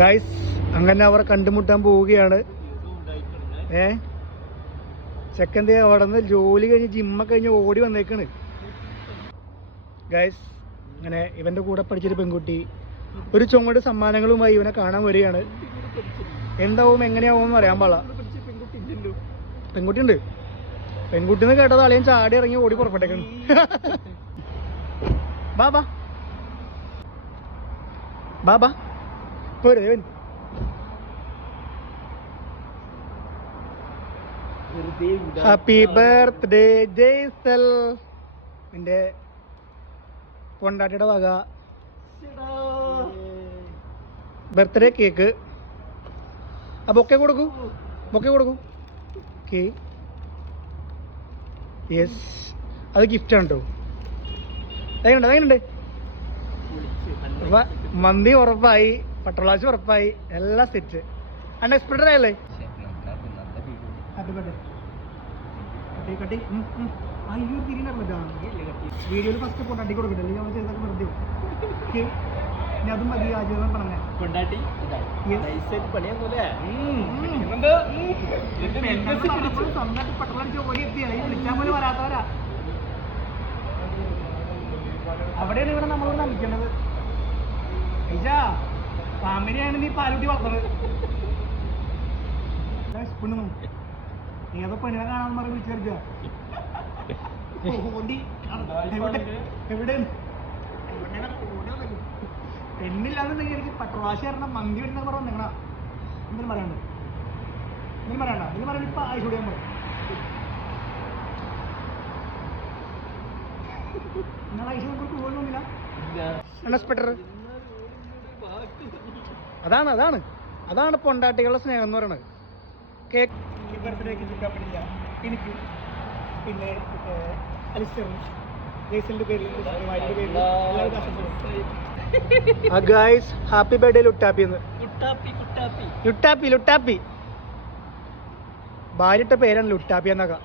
Guys അങ്ങനെ അവർ കണ്ടുമുട്ടാൻ പോവുകയാണ്. ചെക്കൻ്റെ അവിടെ നിന്ന് ജോലി കഴിഞ്ഞ് ജിമ്മൊക്കെ കഴിഞ്ഞ് ഓടി വന്നേക്കാണ്. ഗൈസ് അങ്ങനെ ഇവൻ്റെ കൂടെ പഠിച്ചൊരു പെൺകുട്ടി ഒരു ചുമട് സമ്മാനങ്ങളുമായി ഇവനെ കാണാൻ വരികയാണ്. എന്താവും എങ്ങനെയാവും എന്ന് അറിയാൻ പാടില്ല. പെൺകുട്ടിയുണ്ട്. പെൺകുട്ടിന്ന് കേട്ടത് അളിയൻ ചാടി ഇറങ്ങി ഓടി പുറപ്പെട്ടേക്കാണ്. ബാബാ ബാബാ പോരെ. Happy birthday Jaisal. എൻ്റെ പൊണ്ടാട്ടിയുടെ വക ബർത്ത്ഡേ കേക്ക്. ആ ബൊക്കെ കൊടുക്കൂ, ബൊക്കെ കൊടുക്കൂ. ഓക്കെ യെസ്, അത് ഗിഫ്റ്റാണ് കേട്ടോ. അതെങ്ങനെയുണ്ട് അതെങ്ങനെയുണ്ട്? അപ്പം മന്തി ഉറപ്പായി, പട്ടളാച്ചി ഉറപ്പായി, എല്ലാം സെറ്റ്. അൺഎക്സ്പെക്ടഡ് ആയല്ലേ? Happy birthday. കട്ടി കട്ടി. അയ്യോ തിരിഞ്ഞിട്ടാ വീഡിയോയിൽ ഫസ്റ്റ് പൊണ്ടാട്ടി കൊടുക്കട്ടെ, അല്ലെങ്കിൽ നമ്മൾ ചെയ്തൊക്കെ വെറുതെ. ഇനി അതും മതി ആചരണം പറഞ്ഞ പൊണ്ടാട്ടി സ്വന്തമായിട്ട് പട്ടളടിച്ച് ഓടി എത്തിയാണ്. ഈ വിളിച്ചാൽ പോലും വരാത്തവരാ. അവിടെയാണ് ഇവിടെ നമ്മളോട് നമിക്കേണ്ടത്. ഐജാ ഫാമിലിയാണ് നീ പാലുട്ടി വളർത്തുന്നത്. ഏതോ പെണ്ണിനെ കാണാൻ പറഞ്ഞ് വിളിച്ചെടുക്കുക. പെണ്ണില്ലാന്നുണ്ടെങ്കിൽ എനിക്ക് പട്ടവാശി കാരണം മന്തി വരുന്ന പറഞ്ഞ നിങ്ങളാ എന്തെങ്കിലും പറയണ്ട, എന്തെങ്കിലും പറയണ്ട, എന്തെങ്കിലും പറയാൻ ഇപ്പൊ ആയിക്കൂടെ ഞാൻ പറയും. നിങ്ങൾ ഐശ്വര്യം നമുക്ക് പോലൊന്നുമില്ല. അൺഎക്സ്പെക്ടഡ്. അതാണ് അതാണ് അതാണ് പൊണ്ടാട്ടികളുടെ സ്നേഹം എന്ന് പറയുന്നത്. കേക്ക് ബർത്ത്ഡേക്ക് ചുക്കാൻ പറ്റില്ല എനിക്ക്, പിന്നെ അലിസ്റ്ററിന്, ജയ്സലിന്റെ പേരിൽ, guys happy birthday Luttappi. Luttappi Luttappi ഭാര്യയുടെ പേരാണ് ലുട്ടാപ്പി എന്നൊക്കെ.